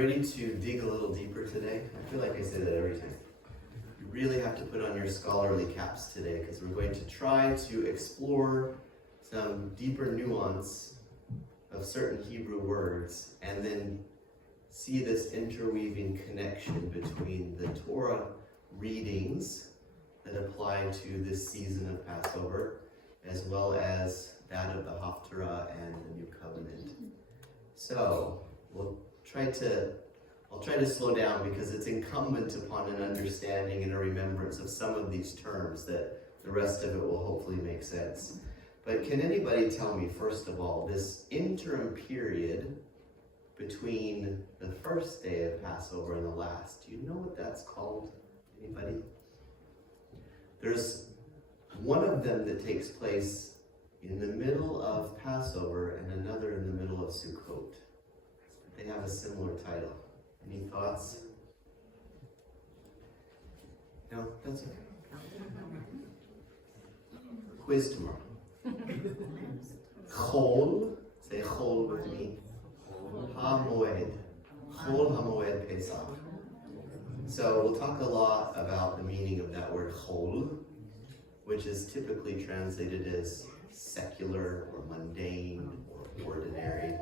ready to dig a little deeper today? I feel like I say that every time. You really have to put on your scholarly caps today because we're going to try to explore some deeper nuance of certain Hebrew words and then see this interweaving connection between the Torah readings that apply to this season of Passover as well as that of the Haftarah and the New Covenant. So I'll try to slow down because it's incumbent upon an understanding and a remembrance of some of these terms that the rest of it will hopefully make sense. But can anybody tell me, first of all, this interim period between the first day of Passover and the last, do you know what that's called? Anybody? There's one of them that takes place in the middle of Passover and another in the middle of Sukkot. They have a similar title. Any thoughts? No? That's okay. Quiz tomorrow. Chol, say Chol with me. Ha-Moed. Chol Ha-Moed Pesach. So we'll talk a lot about the meaning of that word Chol, which is typically translated as secular or mundane or ordinary.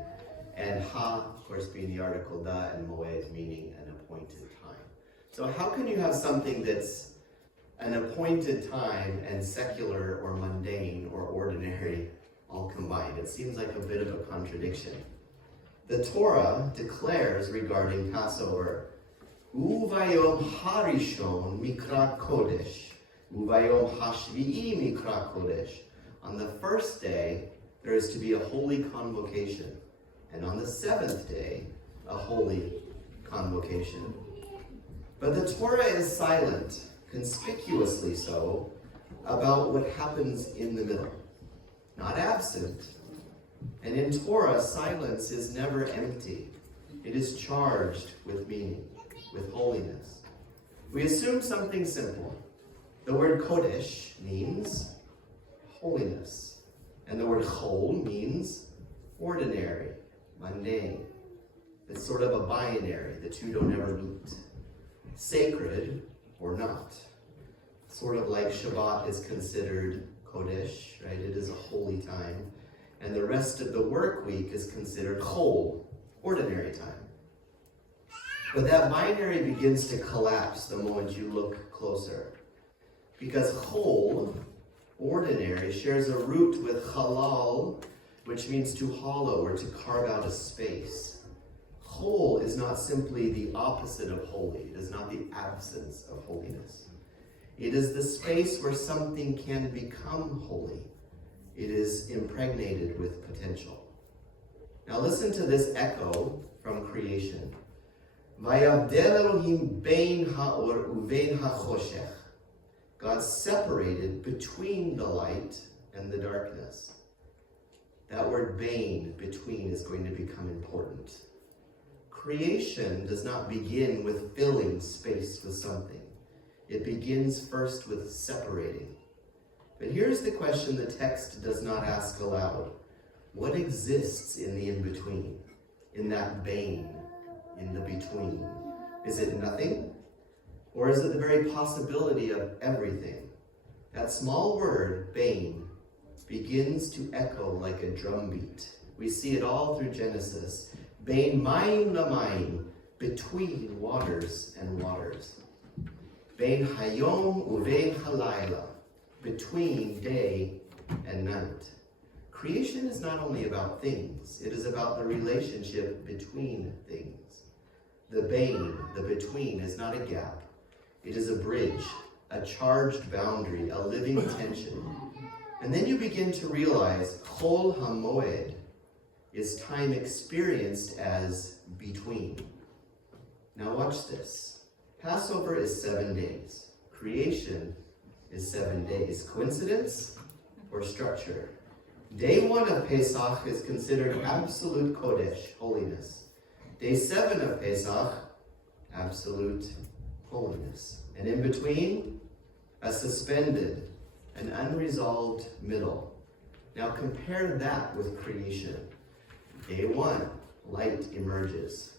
And Ha, of course, being the article da, and Moed meaning an appointed time. So how can you have something that's an appointed time and secular or mundane or ordinary all combined? It seems like a bit of a contradiction. The Torah declares regarding Passover, Uvayom harishon mikra kodesh, Uvayom hashvi'i mikra kodesh. On the first day, there is to be a holy convocation. And on the seventh day, a holy convocation. But the Torah is silent, conspicuously so, about what happens in the middle, not absent. And in Torah, silence is never empty. It is charged with meaning, with holiness. We assume something simple. The word kodesh means holiness, and the word chol means ordinary, mundane. It's sort of a binary. The two don't ever meet. Sacred or not. Sort of like Shabbat is considered Kodesh, right? It is a holy time. And the rest of the work week is considered Chol, ordinary time. But that binary begins to collapse the moment you look closer. Because Chol, ordinary, shares a root with Halal, which means to hollow or to carve out a space. Chol is not simply the opposite of holy. It is not the absence of holiness. It is the space where something can become holy. It is impregnated with potential. Now listen to this echo from creation. Vayavdel Elohim bein ha'or uvein ha'choshech. God separated between the light and the darkness. That word bein, between, is going to become important. Creation does not begin with filling space with something. It begins first with separating. But here's the question the text does not ask aloud. What exists in the in-between? In that bein, in the between? Is it nothing? Or is it the very possibility of everything? That small word, bein, begins to echo like a drumbeat. We see it all through Genesis. Bein mayim lamayim, between waters and waters. Bein hayom uvein halayla, between day and night. Creation is not only about things, it is about the relationship between things. The bein, the between, is not a gap. It is a bridge, a charged boundary, a living tension. And then you begin to realize Chol HaMoed is time experienced as between. Now watch this. Passover is 7 days. Creation is 7 days. Coincidence or structure? Day 1 of Pesach is considered absolute Kodesh, holiness. Day 7 of Pesach, absolute holiness. And in between, a suspended, an unresolved middle. Now compare that with creation. Day 1, light emerges.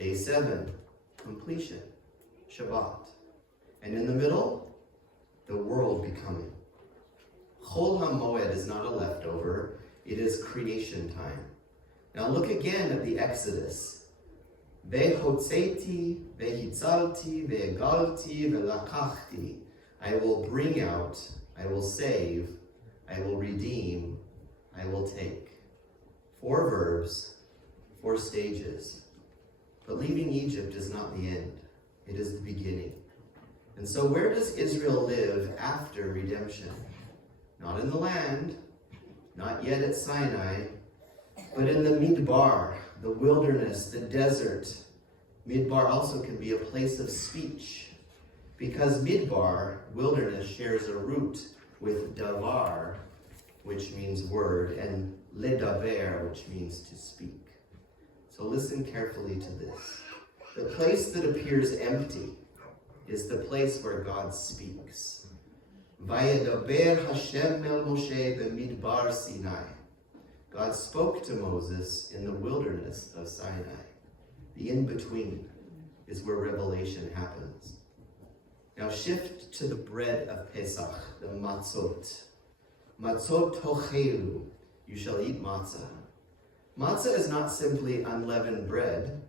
Day 7, completion, Shabbat. And in the middle, the world becoming. Chol HaMoed is not a leftover, it is creation time. Now look again at the Exodus. Vehotzeti, vehitzalti, ve'egalti, ve'lakachti. I will bring out, I will save, I will redeem, I will take. 4 verbs, 4 stages. But leaving Egypt is not the end. It is the beginning. And so where does Israel live after redemption? Not in the land, not yet at Sinai, but in the Midbar, the wilderness, the desert. Midbar also can be a place of speech, because Midbar, wilderness, shares a root with davar, which means word, and ledaber, which means to speak. So listen carefully to this. The place that appears empty is the place where God speaks. Vayedaber Hashem el Moshe b'midbar Sinai. God spoke to Moses in the wilderness of Sinai. The in-between is where revelation happens. Now shift to the bread of Pesach, the matzot. Matzot tochelu, you shall eat matzah. Matzah is not simply unleavened bread,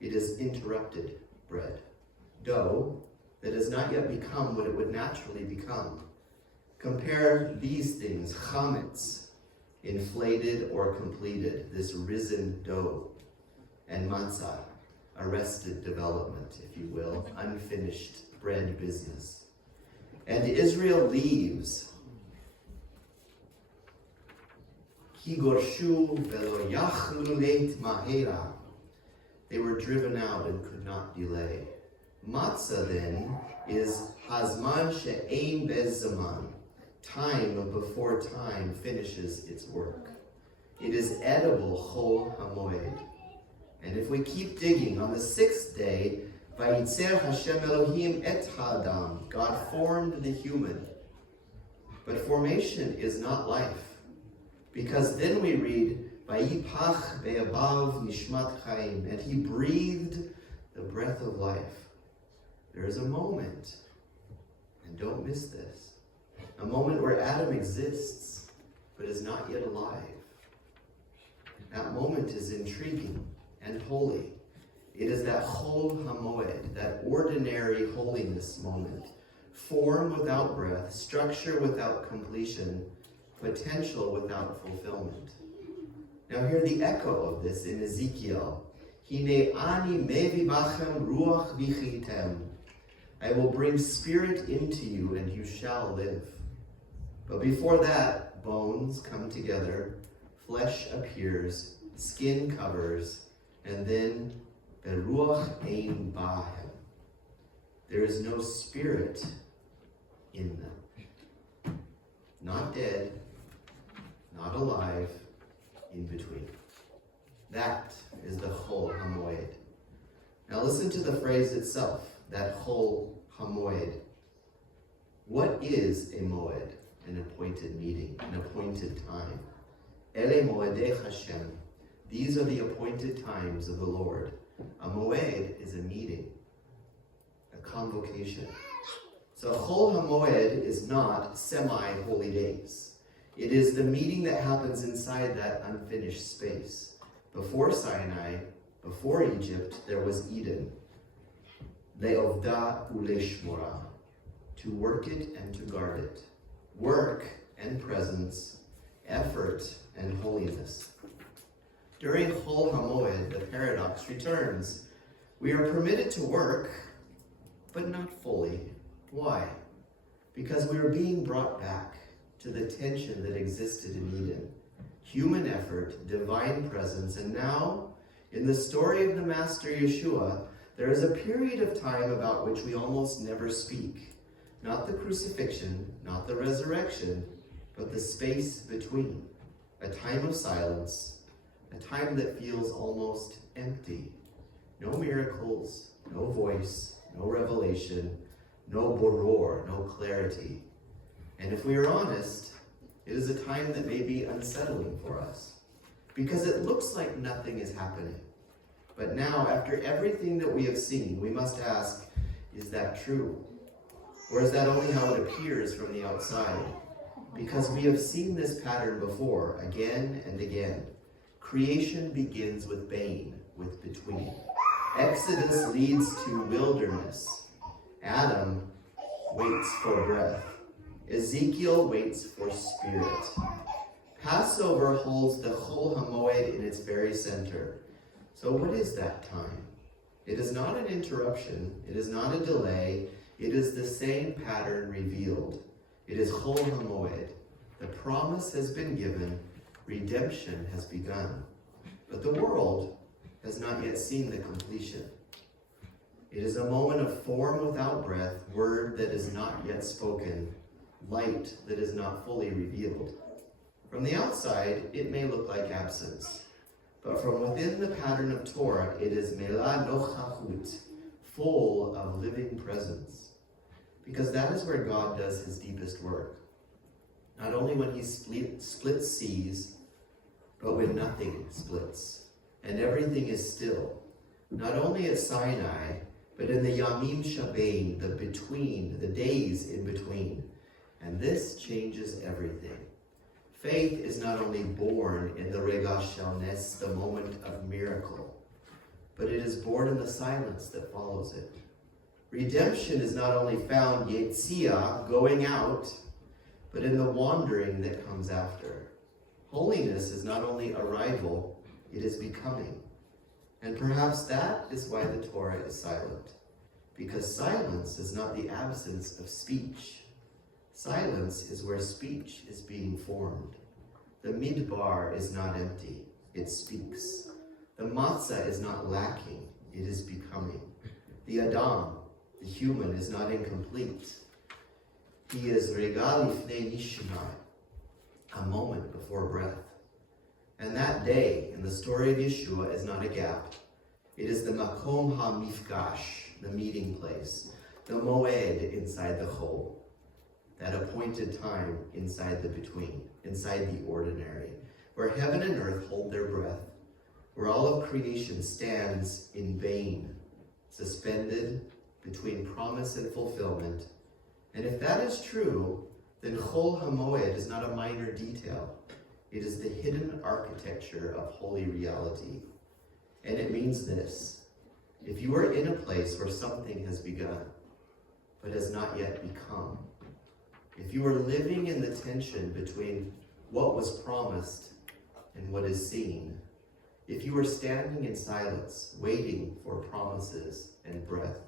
it is interrupted bread. Dough that has not yet become what it would naturally become. Compare these things, chametz, inflated or completed, this risen dough, and matzah, arrested development, if you will, unfinished bread business. And Israel leaves. Ki gorshu velo yachlu leit mahera. They were driven out and could not delay. Matzah then is hazman she'ein bez zaman. Time before time finishes its work. It is edible chol hamoed. And if we keep digging, on the 6th day, Vayitzer Hashem Elohim et ha'adam, God formed the human. But formation is not life. Because then we read, Vayipach be'abav nishmat chaim, and he breathed the breath of life. There is a moment, and don't miss this, a moment where Adam exists, but is not yet alive. That moment is intriguing and holy. It is that chol hamoed, that ordinary holiness moment, form without breath, structure without completion, potential without fulfillment. Now hear the echo of this in Ezekiel. Hine ani mevi bachem ruach vichitem. I will bring spirit into you and you shall live. But before that, bones come together, flesh appears, skin covers, and then beruach ein bahem. There is no spirit in them. Not dead, not alive, in between. That is the chol hamoed. Now listen to the phrase itself, that chol hamoed. What is a moed? An appointed meeting, an appointed time. Ele moedei Hashem. These are the appointed times of the Lord. A moed is a meeting, a convocation. So chol hamoed is not semi-holy days. It is the meeting that happens inside that unfinished space. Before Sinai, before Egypt, there was Eden. Le'ovda u'leshmora, to work it and to guard it. Work and presence, effort and holiness. During Chol HaMoed, the paradox returns. We are permitted to work, but not fully. Why? Because we are being brought back to the tension that existed in Eden. Human effort, divine presence, and now, in the story of the Master Yeshua, there is a period of time about which we almost never speak. Not the crucifixion, not the resurrection, but the space between. A time of silence, a time that feels almost empty. No miracles, no voice, no revelation, no boror, no clarity. And if we are honest, it is a time that may be unsettling for us, because it looks like nothing is happening. But now, after everything that we have seen, we must ask, is that true? Or is that only how it appears from the outside? Because we have seen this pattern before, again and again. Creation begins with bane, with between. Exodus leads to wilderness. Adam waits for breath. Ezekiel waits for spirit. Passover holds the Chol HaMoed in its very center. So what is that time? It is not an interruption. It is not a delay. It is the same pattern revealed. It is Chol HaMoed. The promise has been given. Redemption has begun. But the world has not yet seen the completion. It is a moment of form without breath, word that is not yet spoken, light that is not fully revealed. From the outside, it may look like absence. But from within the pattern of Torah, it is Melah Nochachut, full of living presence. Because that is where God does his deepest work. Not only when he splits seas, but when nothing splits, and everything is still. Not only at Sinai, but in the Yamim Shabain, the between, the days in between. And this changes everything. Faith is not only born in the Regash Shel Nes, the moment of miracle, but it is born in the silence that follows it. Redemption is not only found Yetzia, going out, but in the wandering that comes after. Holiness is not only arrival, it is becoming. And perhaps that is why the Torah is silent, because silence is not the absence of speech. Silence is where speech is being formed. The midbar is not empty, it speaks. The matzah is not lacking, it is becoming. The Adam, the human, is not incomplete. He is regal ifnei nishma, a moment before breath. And that day in the story of Yeshua is not a gap. It is the makom ha-mifgash, the meeting place, the moed inside the chol, that appointed time inside the between, inside the ordinary, where heaven and earth hold their breath, where all of creation stands in vain, suspended between promise and fulfillment. And if that is true, then Chol HaMoed is not a minor detail. It is the hidden architecture of holy reality. And it means this: if you are in a place where something has begun, but has not yet become, if you are living in the tension between what was promised and what is seen, if you are standing in silence, waiting for promises and breath,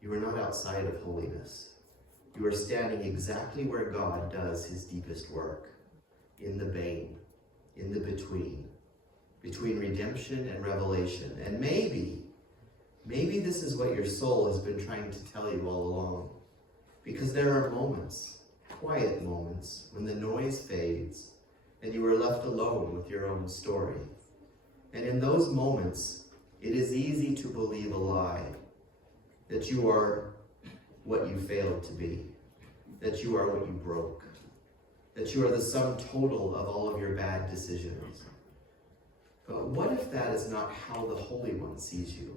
you are not outside of holiness. You are standing exactly where God does his deepest work, in the bane, in the between redemption and revelation. And maybe this is what your soul has been trying to tell you all along. Because there are moments, quiet moments, when the noise fades and you are left alone with your own story. And in those moments, it is easy to believe a lie, that you are what you failed to be, that you are what you broke, that you are the sum total of all of your bad decisions. But what if that is not how the Holy One sees you?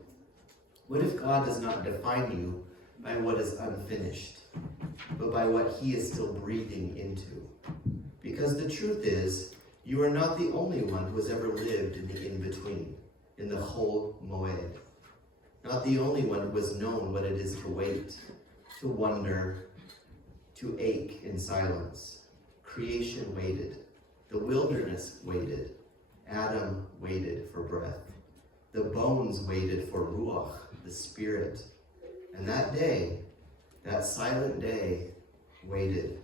What if God does not define you by what is unfinished, but by what he is still breathing into? Because the truth is, you are not the only one who has ever lived in the in-between, in the Chol Moed. Not the only one who has known what it is to wait, to wonder, to ache in silence. Creation waited. The wilderness waited. Adam waited for breath. The bones waited for Ruach, the Spirit. And that day, that silent day, waited.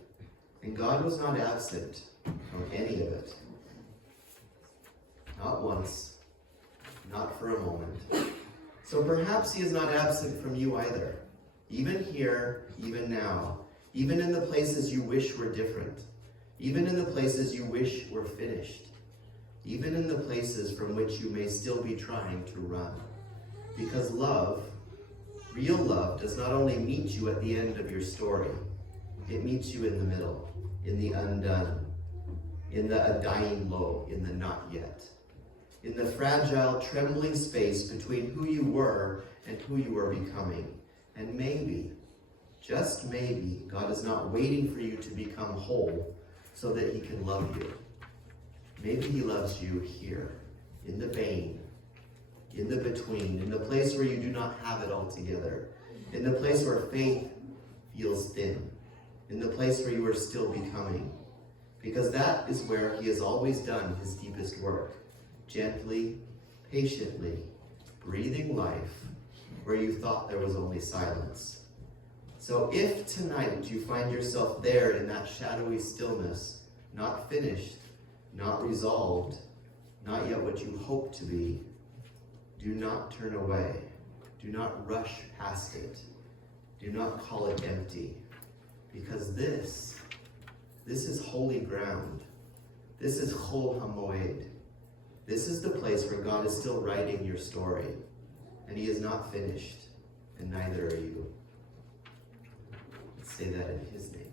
And God was not absent from any of it. Not once. Not for a moment. So perhaps he is not absent from you either. Even here, even now. Even in the places you wish were different. Even in the places you wish were finished. Even in the places from which you may still be trying to run. Because love, real love, does not only meet you at the end of your story, it meets you in the middle, in the undone, in the adayin lo, in the not yet. in the fragile, trembling space between who you were and who you are becoming. And maybe, just maybe, God is not waiting for you to become whole so that he can love you. Maybe he loves you here, in the vein, in the between, in the place where you do not have it all together, in the place where faith feels thin, in the place where you are still becoming. Because that is where he has always done his deepest work, gently, patiently, breathing life where you thought there was only silence. So if tonight you find yourself there in that shadowy stillness, not finished, not resolved, not yet what you hope to be, do not turn away. Do not rush past it. Do not call it empty. Because this is holy ground. This is Chol HaMoed. This is the place where God is still writing your story. And he is not finished, and neither are you. Let's say that in his name.